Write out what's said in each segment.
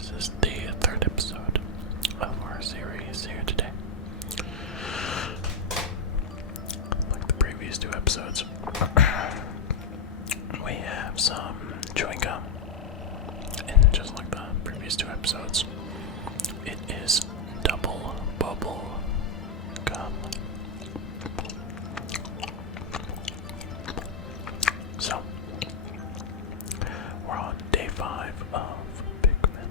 This is the third episode of our series here today. Like the previous two episodes, we have some chewing gum, and just like the previous two episodes, it is double bubble gum. So, we're on day 5 of Pikmin.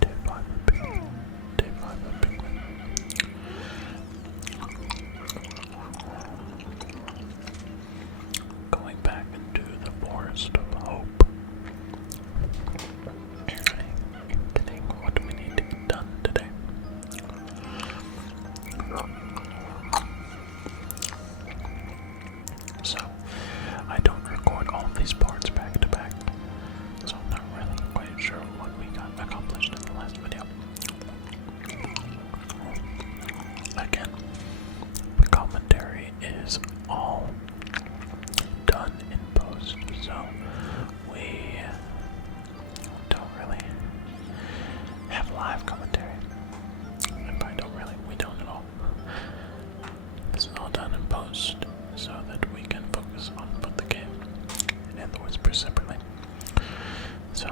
Day 5 of Pikmin. Day 5 of Pikmin. Going back into the Forest of Hope. Getting what do we need to get done today? So, I don't record all these parts back to back, so I'm not really quite sure what we got accomplished in the last video. Again, the commentary is all done in post, so we don't really have live commentary. And by don't really, we don't at all. This is all done in post so that we can focus on both the game and the whispers separately. So,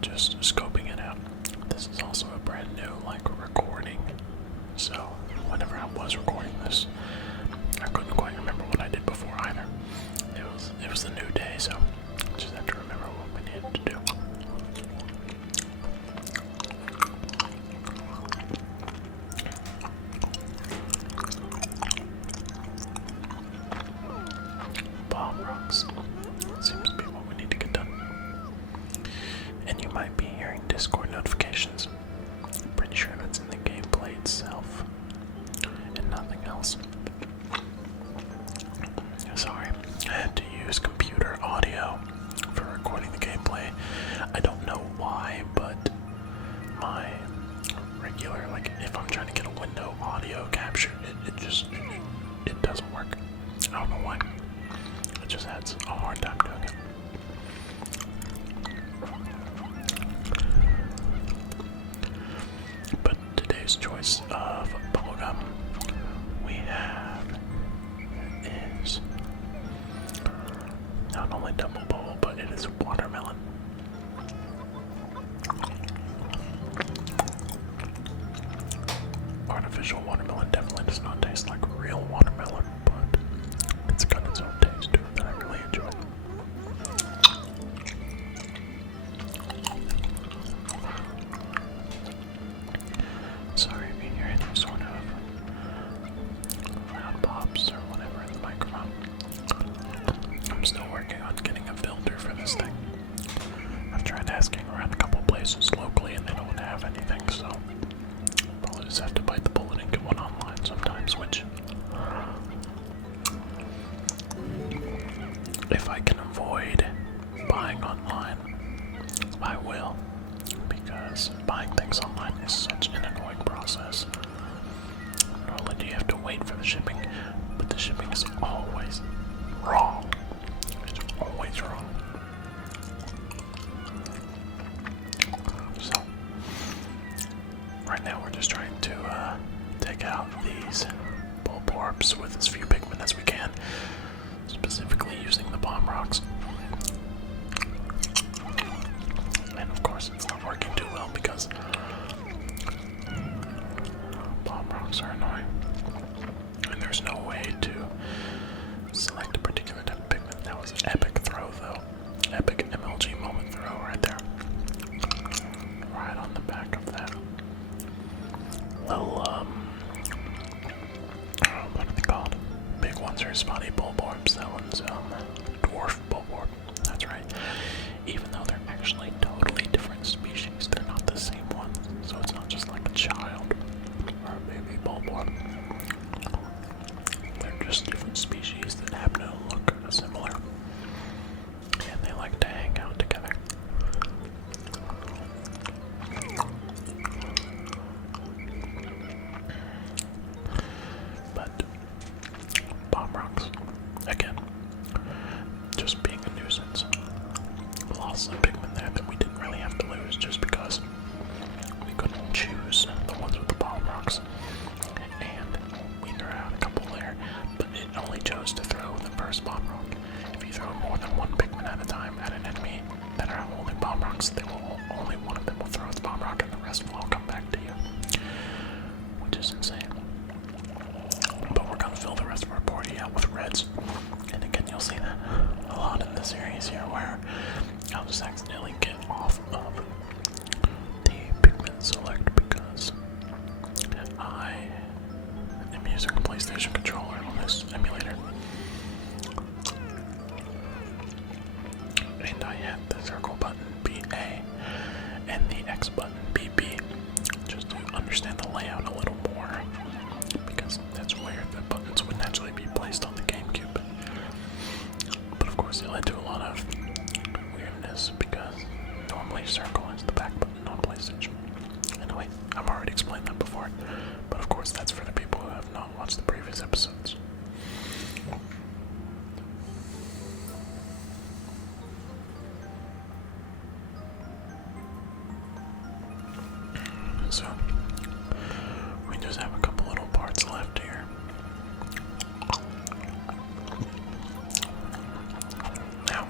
just scoping it out. This is also a brand new recording. So, whenever I was recording this, I couldn't quite remember what I did before either. It was a new day, so just have to remember what we needed to do. Bomb rocks seems to be what we need to get done. And you might be hearing Discord notifications. I'm pretty sure that's in the gameplay itself and nothing else. Sorry, I had to use computer audio for recording the gameplay. I don't know why, but my regular, if I'm trying to get a window audio capture, it doesn't work. I don't know why. I just had a hard time doing it. But today's choice of bubblegum we have is not only double bubble, but it is watermelon. Artificial watermelon definitely does not taste like real watermelon, but it's got its own taste to it that I really enjoy. Sorry if you hear any sort of loud pops or whatever in the microphone. I'm still working on getting a filter for this thing. I've tried asking around a couple places locally and they don't have anything, so probably just have to bite the bullet and get one online sometimes, which if I can avoid buying online, I will, because buying things online is such an annoying process. Not only do you have to wait for the shipping, but the shipping is always wrong. It's always wrong. So, right now we're just trying to take out these bulborbs with as few Pikmin as we can, specifically using the bomb rocks. And of course it's not working too well because bomb rocks are annoying. And there's no way to select a particular type of Pikmin. That was an epic throw though. Epic MLG moment throw right there. Right on the back of that little, what are they called? Big ones are spotty bulborbs. That one's, dwarf bulborb. That's right. Even though they're actually totally different species, they're not the same one. So it's not just like a child or a baby bulborb. They're just different species that happen to look similar. And they like to hang out together. But bomb rocks X button, BP, just to understand the layout a little more, because that's where the buttons would naturally be placed on the GameCube. But of course, it led to a lot of weirdness because normally circle is the back button on PlayStation. Anyway, I've already explained that before, but of course, that's for the people who have not watched the previous episodes. So, we just have a couple little parts left here. Now,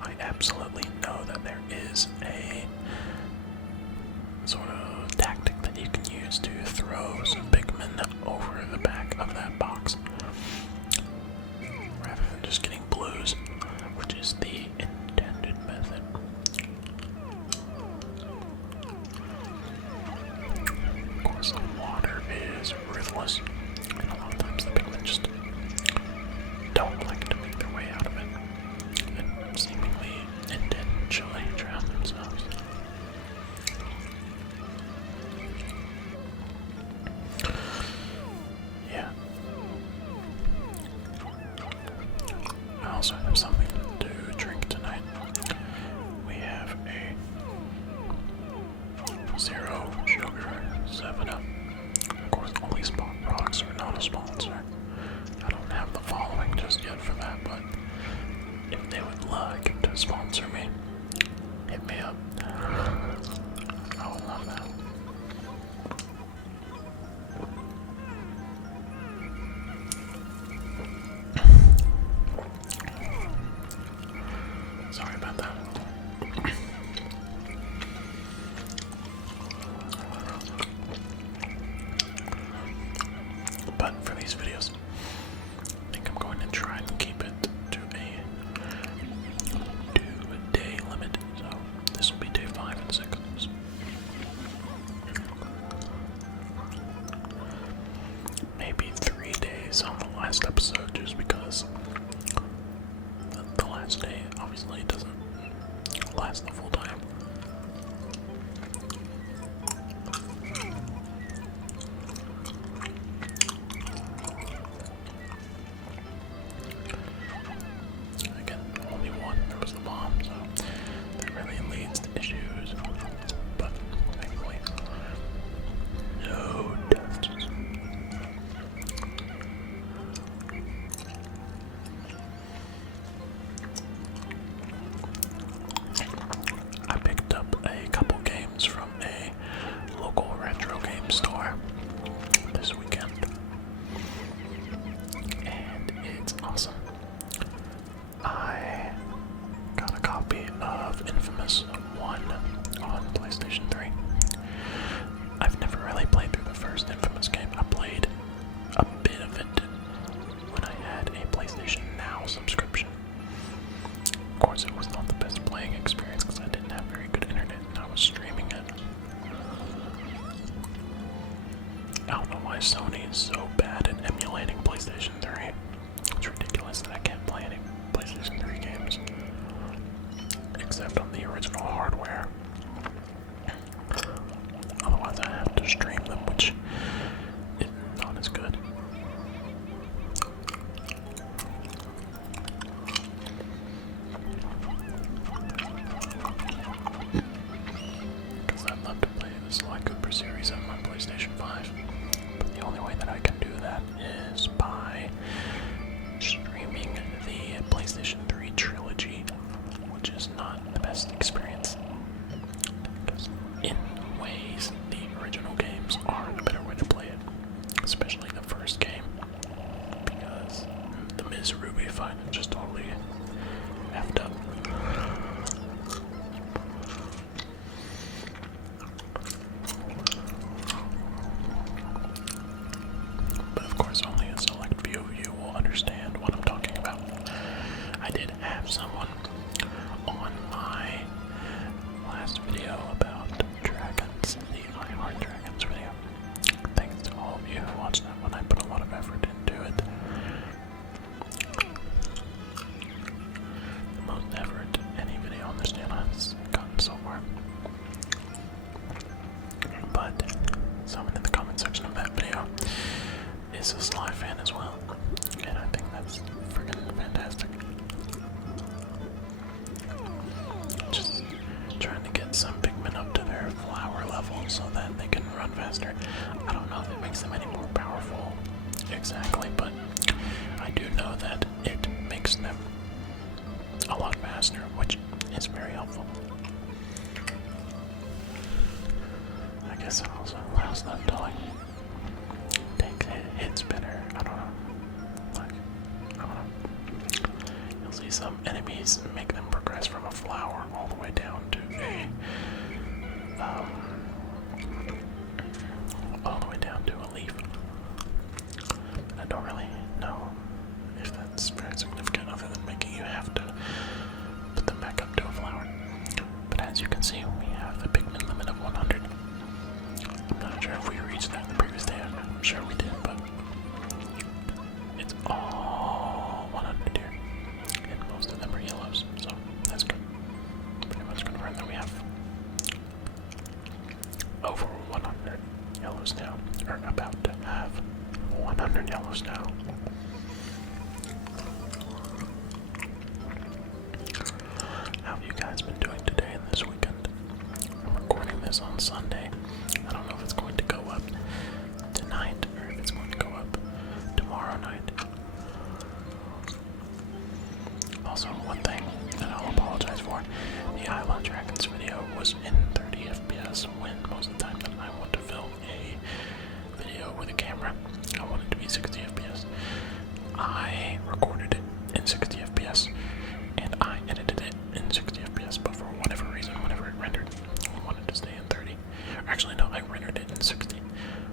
I absolutely know that there is a sort of tactic that you can use to throw some Pikmin over the back of that box, rather than just getting blues, which is the intended method. Of course, the water is ruthless, and a lot of times the Pikmin just don't like to make their way out of it, and seemingly intentionally drown themselves. Yeah. I also have something to drink tonight. We have a 0 sugar 7-Up. Of course, only Spawn products are not a sponsor. I don't have the following just yet for that, but if they would like to sponsor me, hit me up. I would love that. Sorry about that. But for these videos, I think I'm going to try and keep it to a 2-day limit. So this will be day 5 and 6. Maybe 3 days on the last episode, just because the last day obviously doesn't last the full time. Again, only one. There was the bomb, so that really leads to issues. But thankfully, no deaths. I picked up a couple games from a local retro game store this weekend, and it's awesome. I got a copy of Infamous 1 on PlayStation 3. I've never really played through the first Infamous game. I played a bit of it when I had a PlayStation Now subscription. Of course, it was not the best playing experience because I didn't have very good internet and I was streaming it. I don't know why Sony is so bad at emulating PlayStation 3. It's ridiculous that I can't play any PlayStation 3 games except on the original hardware. Otherwise I have to stream them, which is not as good. Because I'd love to play the Sly Cooper series on my PlayStation 5. But the only way that I can do that is by streaming the PlayStation 3 trilogy, which is not the best experience. Because in ways, the original games are the better way to play it. Especially the first game. Because the Ms. Ruby fight is just totally effed up. But of course, only a select few of you will understand what I'm talking about. I did have someone on my last video about dragons, the I Heart Dragons video. Thanks to all of you who watched that one. I put a lot of effort into it. The most effort any video on this channel has gotten so far. level so that they can run faster. I don't know if it makes them any more powerful exactly, but I do know that it makes them a lot faster, which is very helpful. I guess it also allows them to like take hits better. I don't know. Like, I don't know. You'll see some enemies make them progress from a flower all the way down to a leaf. I don't really know if that's very significant other than making you have to put them back up to a flower. But as you can see, we have a Pikmin limit of 100. I'm not sure if we reached that the previous day. I'm sure we did, but it's all 100 here. And most of them are yellows, so that's good. Pretty much confirmed that we have over 100 yellows now, or about to have 100 yellows now. How have you guys been doing today and this weekend? I'm recording this on Sunday. I don't know if it's going to go up tonight or if it's going to go up tomorrow night. Also, one thing that I'll apologize for, the Island Dragons video was in 30 FPS when most of the time that I want to film a video with a camera, I want it to be 60 FPS. I recorded it in 60 FPS and I edited it in 60 FPS, but for whatever reason, whenever it rendered, I wanted to stay in 30. Actually, no, I rendered it in 60,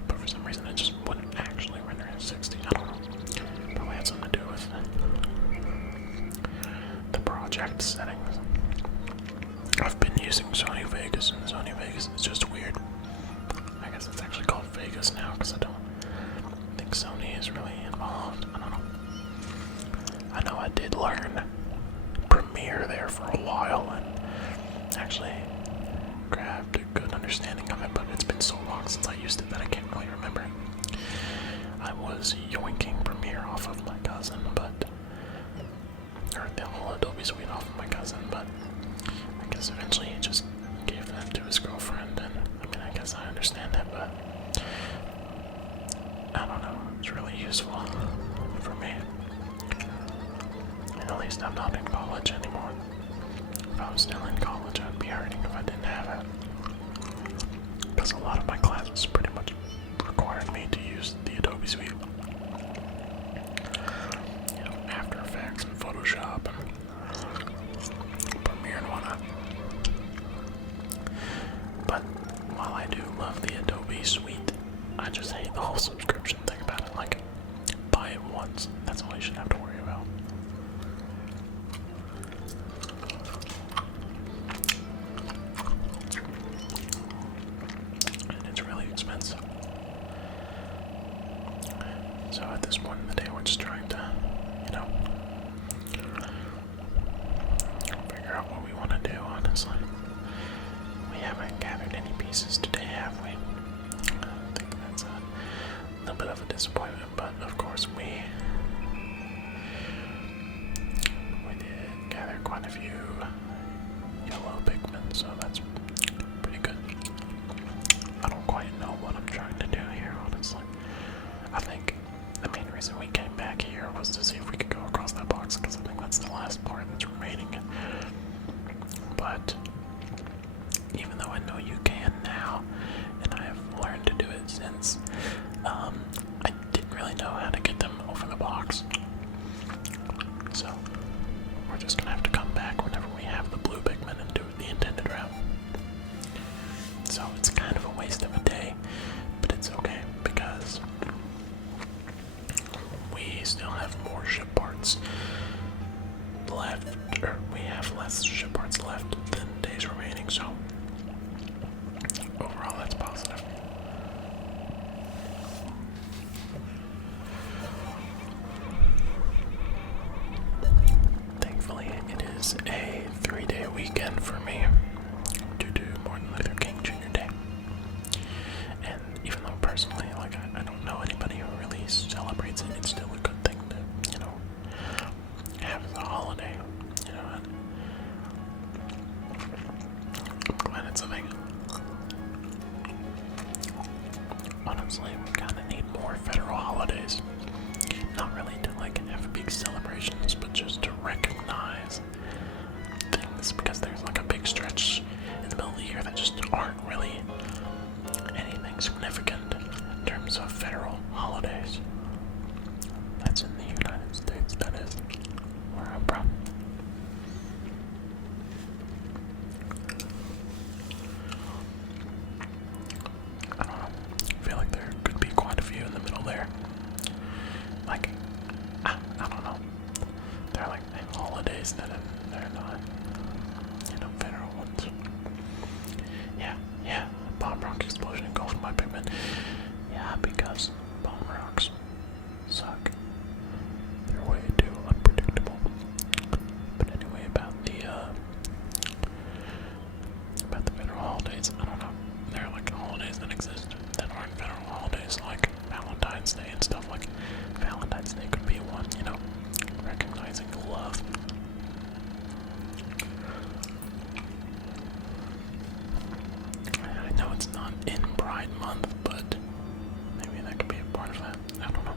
but for some reason it just wouldn't actually render in 60. I don't know. Probably had something to do with the project settings. I've been using Sony Vegas, and Sony Vegas is just weird. I guess it's actually called Vegas now because I don't think Sony is really involved. I don't know. I know I did learn Premiere there for a while and actually grabbed a good understanding of it, but it's been so long since I used it that I can't really remember. I was yoinking Premiere off of my cousin, or the whole Adobe suite off of my cousin, but I guess eventually he just gave that to his girlfriend, and I mean, I guess I understand that, but I don't know, it's really useful for me. And at least I'm not in college anymore. If I was still in college, I'd be hurting if I didn't have it. Because a lot of my classes pretty much required me to use the Adobe suite. You know, After Effects and Photoshop and Premiere and whatnot. But while I do love the Adobe suite, I just hate the whole subscription thing about it. Like, buy it once, that's all you should have to worry about. And it's really expensive. So at this point in the day, we're just trying to, you know, figure out what we want to do, honestly. We haven't gathered any pieces today, have we? I think that's a honestly, we kind of need more federal holidays. Not really to like have big celebrations, but just to recognize things, because there's like a big stretch in the middle of the year that just aren't really anything significant in terms of federal holidays. That's in the United States, that is, where I'm from. I don't know. I feel like there could be quite a few in the middle there. Like, I don't know. They're like holidays that they're not, federal ones. Yeah, bomb rock explosion engulfed my Pikmin. Yeah, because bomb rocks suck. They're way too unpredictable. But anyway, about the federal holidays, I don't know. There are like holidays that exist that aren't federal holidays, like Valentine's Day and stuff. Like Valentine's Day could be one, recognizing love. I know it's not in Pride Month, but maybe that could be a part of that. I don't know.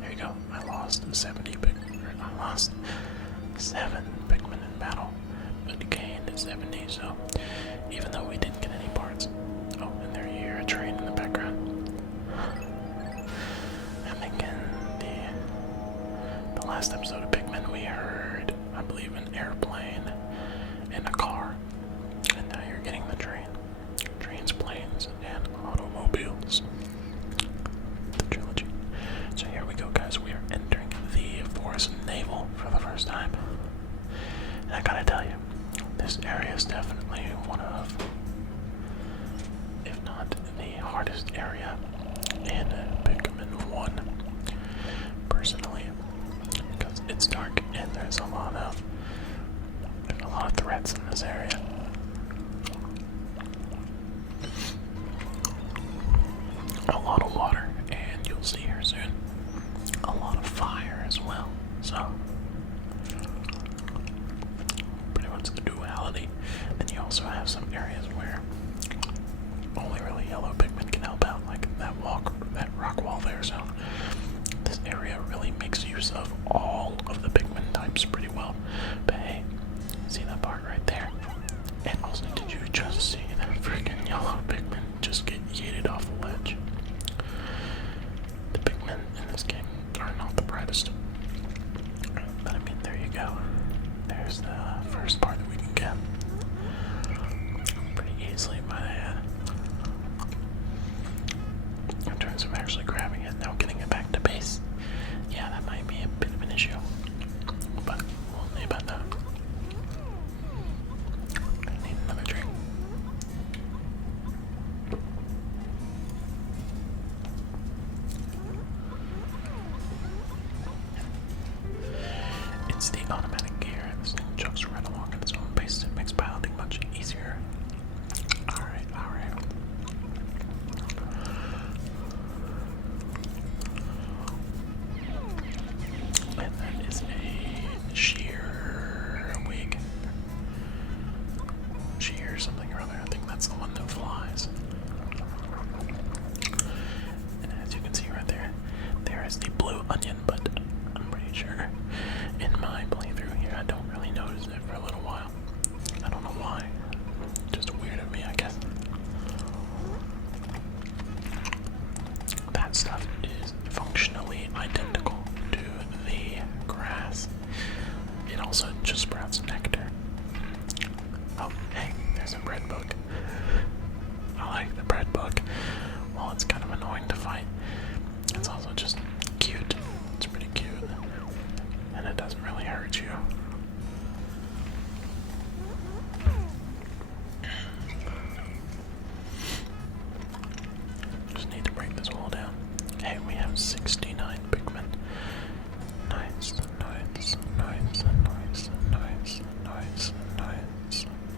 There you go. I lost 7 Pikmin in battle, but gained 70, so even though we didn't get any parts. Oh, and there you hear a train in the background. I think in the last episode of Pikmin we heard, I believe, an airplane and a car. And now you're getting the train. Trains, planes, and automobiles. The trilogy. So here we go, guys. We are entering the Forest Naval for the first time. And I gotta tell you, this area is definitely one of, if not the hardest area in Pikmin 1. Personally, because it's dark and there's a lot of threats in this area. A lot of water, and you'll see here soon, a lot of fire as well. So, pretty much the duality. Then you also have some areas where only really yellow Pikmin can help out, like that rock wall there. So, this area really makes use of all of the Pikmin types pretty well. But hey, see that part right there? And also, did you just see that freaking yellow Pikmin just get yeeted off the ledge? The Pikmin in this game are not the brightest. But I mean, there you go. There's the first part that we can get pretty easily by in terms of actually grabbing it. Now getting it back to base, yeah, that might be a bit of an issue. But we'll see about that. I need another drink. It's the automatic gear. This thing chugs right along at its own pace. It makes piloting much easier. Alright. And that is a sheer wig. Sheer something or other. I think that's the one that flies. And as you can see right there, there is the blue onion, but I'm pretty sure in my playthrough here I don't really notice it for a little while. I don't know why. Just weird of me, I guess. That stuff is functionally identical to the grass. It also just sprouts nectar. Oh, hey, there's a bread bug. I like the bread bug. While it's kind of annoying to fight, it's also just cute. It's pretty cute. And it doesn't really hurt you. Just need to break this wall down. Hey, we have 69 Pikmin. Nice.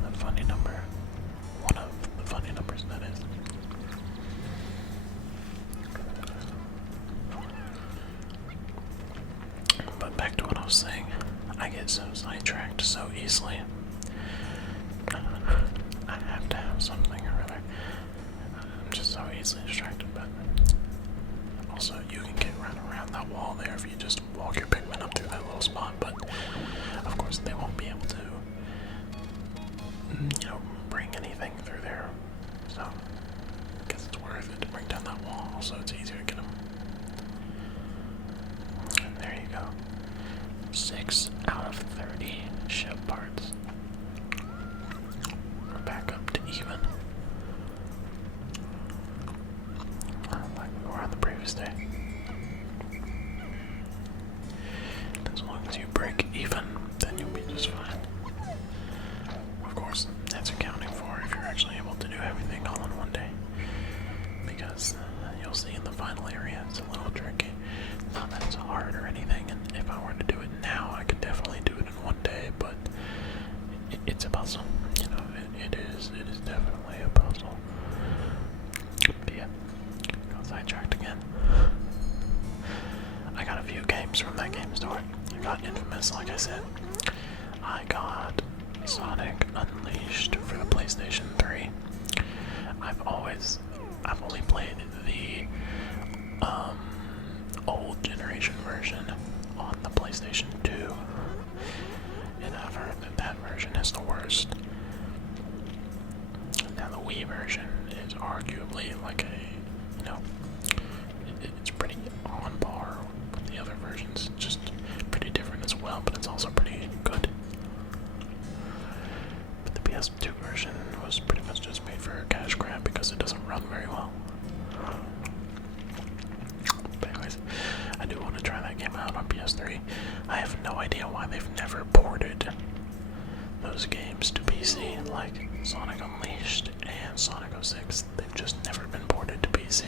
A funny number. One of the funny numbers, that is. But back to what I was saying. I get so sidetracked so easily. I have to have something or other. I'm just so easily distracted bring anything through there, so I guess it's worth it to bring down that wall, so it's easier to get them. And there you go. 6 out of 30 ship parts. We're back up to even. Like we were on the previous day. As long as you break even, then you'll be just fine. Of course, that's accounting for if you're actually able to do everything all in one day. Because you'll see in the final area, it's a little tricky. Not that it's hard or anything, and if I were to do it now, I could definitely do it in one day, but it's a puzzle. You know, it is definitely a puzzle. But yeah, got sidetracked again. I got a few games from that game store. I got Infamous, like I said. I got Sonic Unleashed for the PlayStation 3. I've only played the old generation version on the PlayStation 2, and I've heard that version is the worst. Now the Wii version is arguably like a, you know, it's pretty on par with the other versions, just pretty different as well, but it's also pretty good. But the PS2 version was pretty much just made for a cash grab because it doesn't run very well. But anyways, I do want to try that game out on PS3. I have no idea why they've never ported those games to PC, like Sonic Unleashed and Sonic 06. They've just never been ported to PC.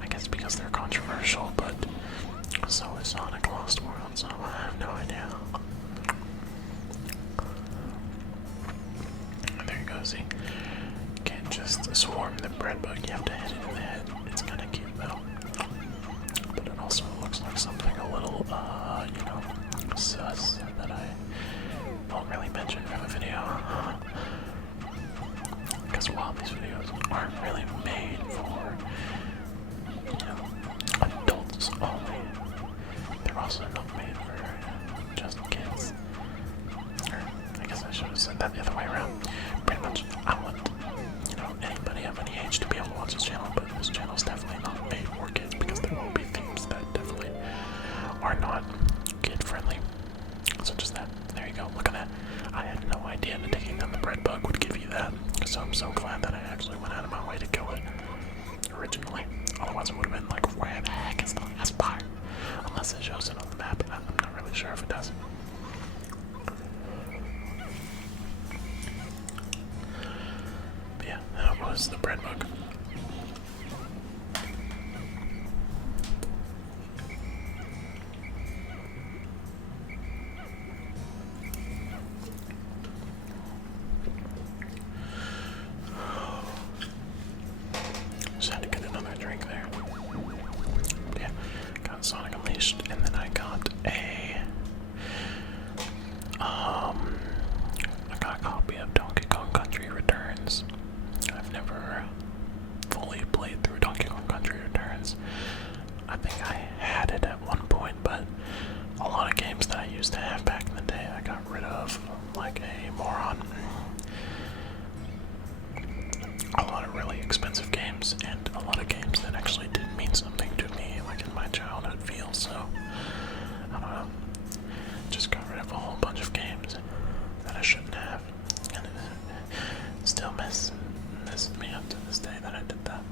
I guess because they're controversial, but so is Sonic Lost World, so I have no idea. There you go, see? You can't just swarm the bread bug, you have to hit it in the head. It's kinda cute though. But it also looks like something a little, you know, sus that I won't really mention for the video. Because while these videos aren't really made for, you know, adults only, they're also not made for just kids. Or, I guess I should have said that the other way around. Pretty much, I want, you know, anybody of any age to be able to watch this channel, but this channel is definitely not made for kids because there will be themes that definitely are not kid-friendly. So just that. There you go. Look at that. I had no idea that taking down the bread bug would give you that. So I'm so glad that I actually went out of my way to kill it originally. Otherwise it would have been like, where the heck is the last part? Unless it shows it on the map. I'm not really sure if it does. But yeah, that was the bread bug. Just had to get another drink there. Yeah, got Sonic Unleashed, and then I got a copy of Donkey Kong Country Returns. I've never fully played through Donkey Kong Country Returns. I think I had it at one point, but a lot of games that I used to have back in the day I got rid of like a moron. A lot of really expensive games, and a lot of games that actually did mean something to me, like in my childhood feel, so I don't know. Just got rid of a whole bunch of games that I shouldn't have, and it still messes me up to this day that I did that.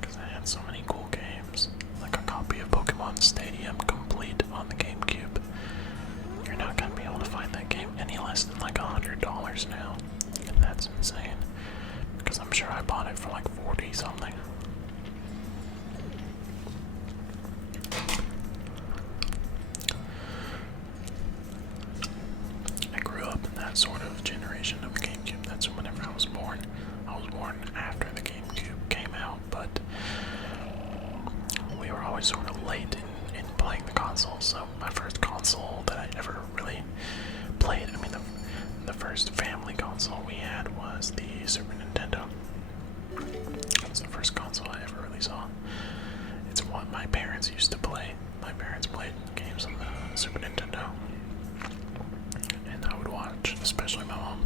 Because I had so many cool games, like a copy of Pokemon Stadium complete on the GameCube. You're not gonna be able to find that game any less than like $100 now. And that's insane, because I'm sure I bought it for like 40 something. I grew up in that sort of generation of GameCube. That's whenever I was born. I was born after the GameCube came out, but we were always sort of late in playing the console. So my first console that I ever really played, I mean the first family console we had was the Super Nintendo. That's the first console I ever really saw. It's what my parents used to play. My parents played games on the Super Nintendo, and I would watch, especially my mom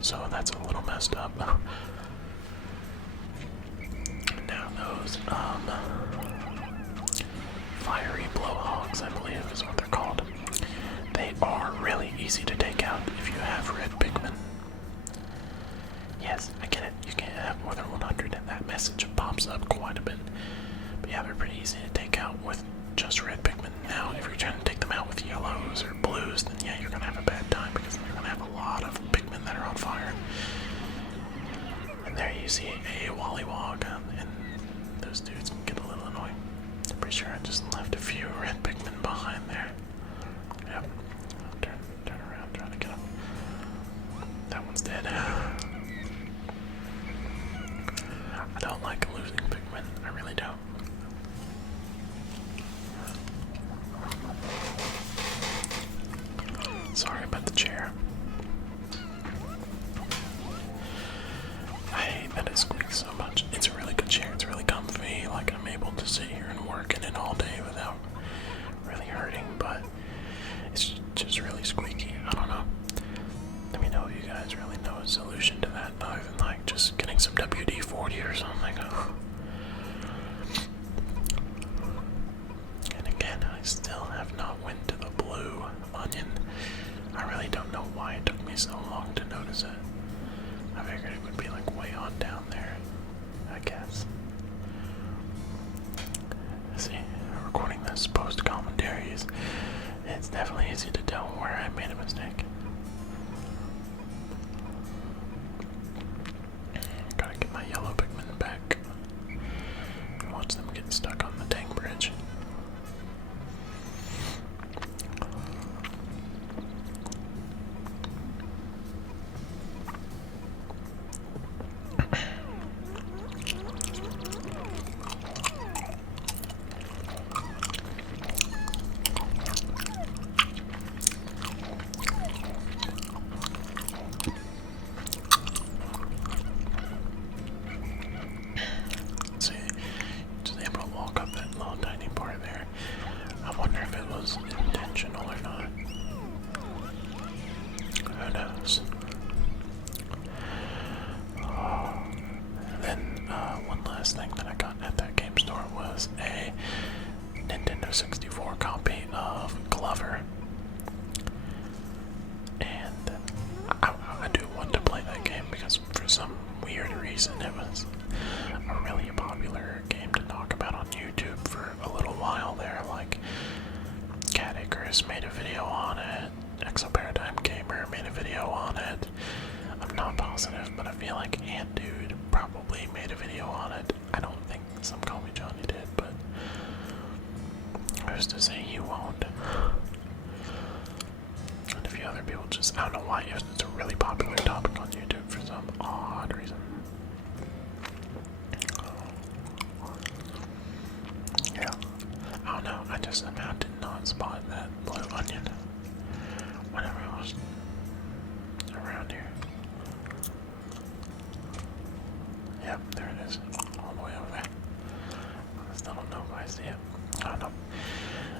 so that's a little messed up. Now those fiery blowhogs, I believe is what they're called. They are really easy to take out if you have red Pikmin. Yes, I get it. You can't have more than 100 and that message pops up quite a bit. But yeah, they're pretty easy to take out with just red Pikmin. Now, if you're trying to take them out with yellows or blues, then yeah, you're going to have a bad time because you're going to have a lot of Pikmin that are on fire. And there you see a Wollywog, and those dudes can get a little annoying. I'm pretty sure I just left a few red Pikmin behind there. Yep. Turn around, trying to get him. That one's dead. I don't like losing Pikmin. I really don't. Sorry about the chair. I hate that it squeaks so much. It's a really good chair. It's really comfy. Like, I'm able to sit here and work in it all day without really hurting, but it's just really squeaky. I don't know. Let me know if you guys really know a solution to that other than like just getting some WD-40 or something. And again, I still have not went to the blue onion. I really don't know why it took me so long to notice it. I figured it would be like way on down there, I guess. See, recording this post-commentaries, it's definitely easy to tell where I made a mistake. Gotta get my yellow Pikmin back and watch them get stuck on the tank bridge. Intentional or not. Who knows? And then one last thing that I got at that game store was a Nintendo 64 copy of Glover. And I do want to play that game because for some weird reason it was a really popular game to talk about on YouTube for a little while there. Like, Chris made a video on it, Exoparadigm Gamer made a video on it. I'm not positive, but I feel like dangerdude probably made a video on it. I don't think Some Call Me Johnny did, but who's to say you won't? And a few other people just, I don't know why, it's a really popular topic on YouTube for some odd reason. Yeah, I don't know, I just somehow did not spot that blue onion whenever I was around here. Yep, there it is, all the way over there. I still don't know if I see it. I don't know.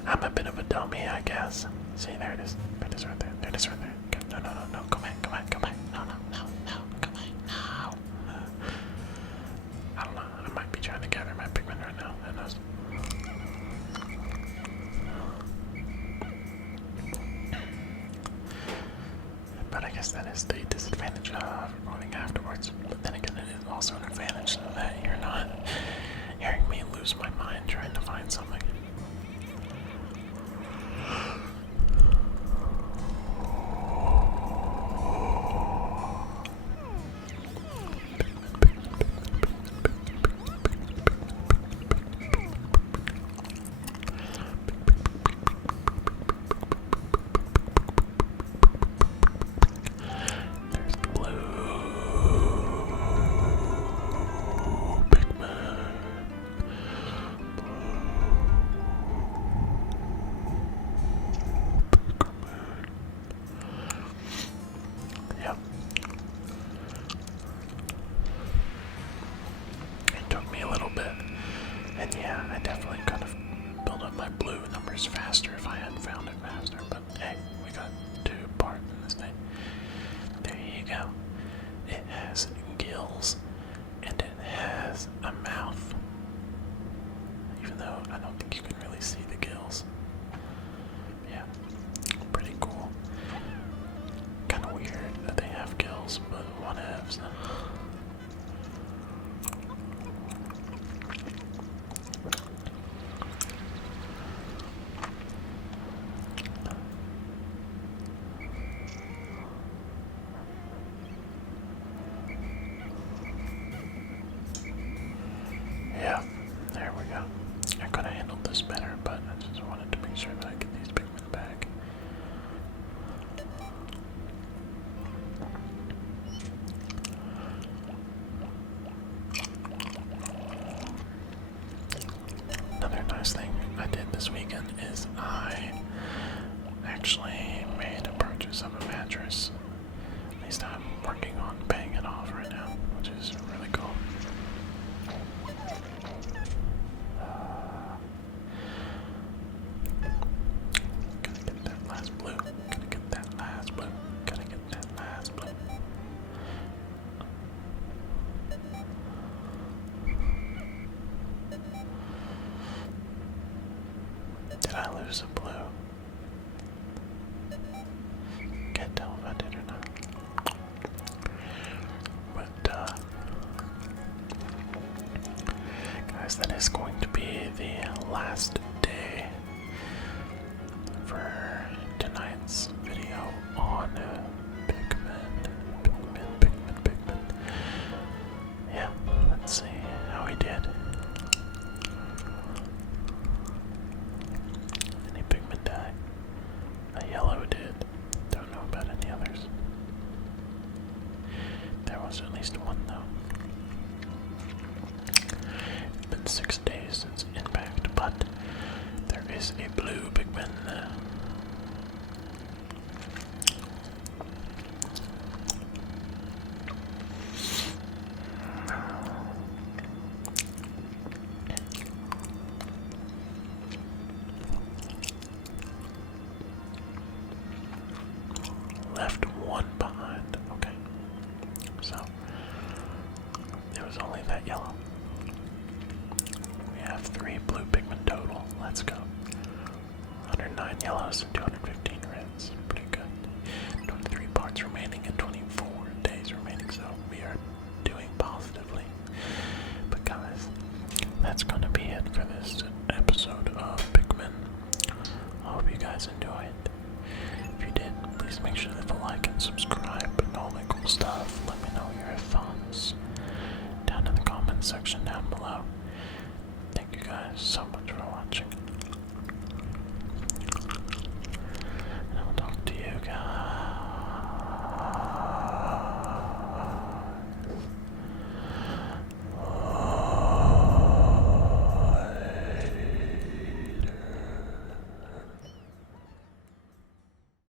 I'm a bit of a dummy, I guess. See, there it is. There it is right there. There it is right there. No, come back, come back, come back. No, come back, no. I don't know, I might be trying to gather my Pikmin right now. Who knows? But I guess that is the disadvantage of recording afterwards. But then again, it is also an advantage so that you're not hearing me lose my mind trying to find something. else, but whatevs. Yeah, there we go. I could have handled this better, but I just wanted to make sure that I get these Pikmin back. Another nice thing I did this weekend is I actually made a purchase of a mattress. At least I'm working on paying it off right now, which is really cool. Gotta get that last blue. Gotta get that last blue. Gotta get that last blue. Did I lose a blue? Can't tell if I did or not. But, guys, that is going to be the last day for tonight's video on Pikmin. Yeah, let's see how he did. Any Pikmin die? A yellow did. Don't know about any others. There was at least one though. It's been 6 days since impact, but there is a blue Pikmin. Left one behind. Okay. So, there was only that yellow. We have 3 blue Pikmin total. Let's go. 109 yellows and 215 reds. Pretty good. 23 parts remaining and 24 days remaining, so we are doing positively. But guys, that's gonna be it for this episode of Pikmin. I hope you guys enjoyed. If you did, please make sure to leave a like and subscribe and all that cool stuff. Let me know your thoughts down in the comments section down below. Thank you guys so much.